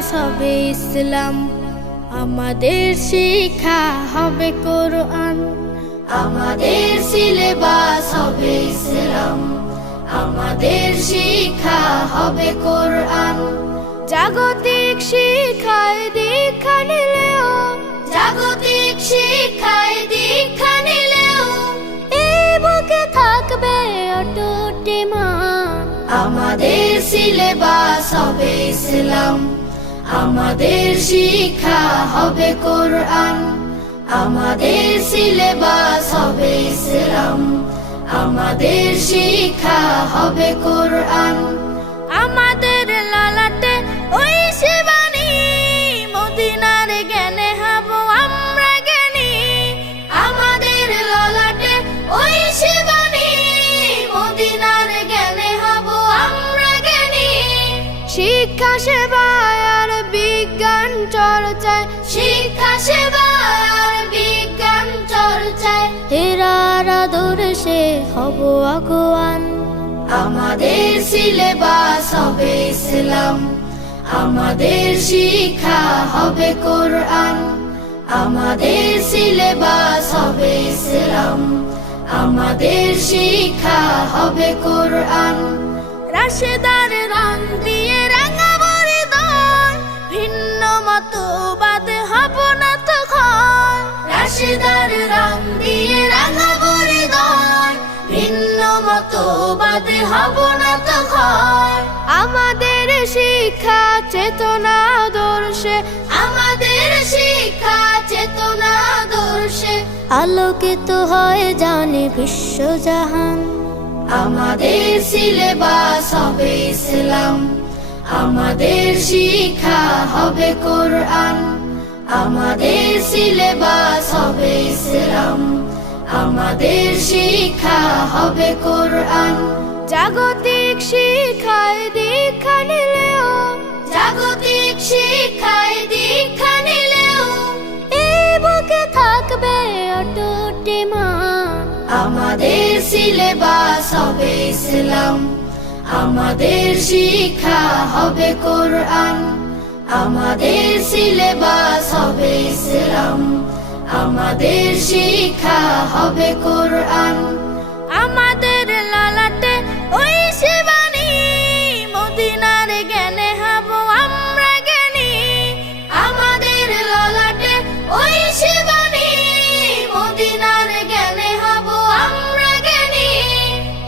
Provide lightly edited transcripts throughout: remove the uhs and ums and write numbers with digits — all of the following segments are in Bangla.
সিলেবাস হবে ইসলাম, আমাদের শিক্ষা হবে কোরআন। আমাদের সিলেবাস হবে ইসলাম, আমাদের শিক্ষা হবে কোরআন। জাগতিক শিক্ষায় দীক্ষা নিলেও, জাগতিক শিক্ষায় দীক্ষা নিলেও এই বুকে থাকবে অটুট ঈমান। আমাদের সিলেবাস হবে ইসলাম, আমাদের শিক্ষা হবে কোরআন। আমাদের সিলেবাস হবে ইসলাম, আমাদের শিক্ষা হবে কোরআন। আমাদের লালাটে ওই শিবানী, মদিনার জ্ঞানে হব আমরা জ্ঞানী। আমাদের ললাটে ওই শিবানী, মদিনার জ্ঞানে হব আমরা জ্ঞানী। শিক্ষা সেবায় আর বিজ্ঞান চর্চায়, শিক্ষা সেবায় আর বিজ্ঞান চর্চায় হেরার আদর্শে হব আগুয়ান। আমাদের সিলেবাস হবে ইসলাম, আমাদের শিক্ষা হবে কোরআন। আমাদের সিলেবাস হবে ইসলাম, আমাদের শিক্ষা হবে কোরআন। রাশেদার রং দিয়ে রাঙাবো হৃদয়, ভিন্ন মতবাদ হব না তখন। রাশেদার রং দিয়ে রাঙাবো হৃদয়, ভিন্ন মতবাদ হব না তখন। আমাদের শিক্ষা চেতনা আদর্শে, আমাদের শিক্ষা চেতনা আদর্শে আলোকিত হয় জানে বিশ্বজাহান। আমাদের সিলেবাস হবে ইসলাম, আমাদের শিক্ষা হবে কোরআন। আমাদের সিলেবাস হবে ইসলাম, আমাদের শিক্ষা হবে কোরআন। জাগতিক শিক্ষায় দীক্ষা নিলেও, জাগতিক শিক্ষায় দীক্ষা নিলেও এই বুকে থাকবে অটুট ঈমান। আমাদের সিলেবাস হবে ইসলাম, আমাদের শিক্ষা হবে কোরআন। আমাদের সিলেবাস হবে ইসলাম, আমাদের শিক্ষা হবে কোরআন। আমাদের লালাটে ওই শিবানী, মদিনার জ্ঞানে হব আমরা জ্ঞানী। আমাদের ললাটে ওই শিবানী, মদিনার জ্ঞানে হব আমরা জ্ঞানী।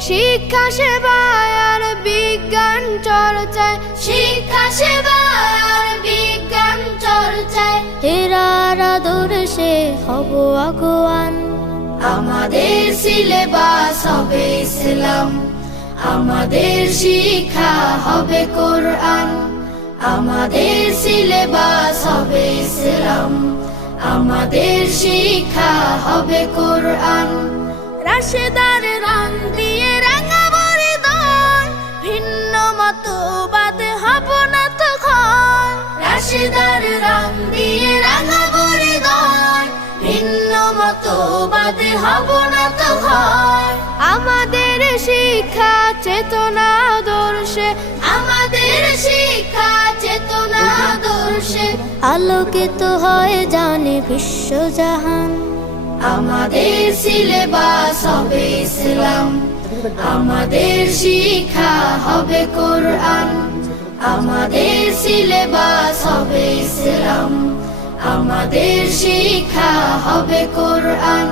শিক্ষা সেবায় আর বিজ্ঞান চর্চায়, শিক্ষা সেবায় আর বিজ্ঞান চর্চায় হেরার আদর্শে হব আগুয়ান। আমাদের সিলেবাস হবে ইসলাম, আমাদের শিক্ষা হবে কোরআন। আমাদের সিলেবাস হবে ইসলাম, আমাদের শিক্ষা হবে কোরআন। রাশেদার রং দিয়ে রাঙাবো হৃদয়, ভিন্ন মতবাদ হব না তখন। রাশেদার রং দিয়ে রাঙাবো হৃদয়, ভিন্ন মতবাদ হব না তখন। আমাদের শিক্ষা চেতনা আদর্শে, আমাদের শিক্ষা চেতনা আদর্শে আলোকিত হয় জানে বিশ্বজাহান। আমাদের সিলেবাস হবে ইসলাম, আমাদের শিক্ষা হবে কোরআন। আমাদের সিলেবাস হবে ইসলাম, আমাদের শিক্ষা হবে কোরআন।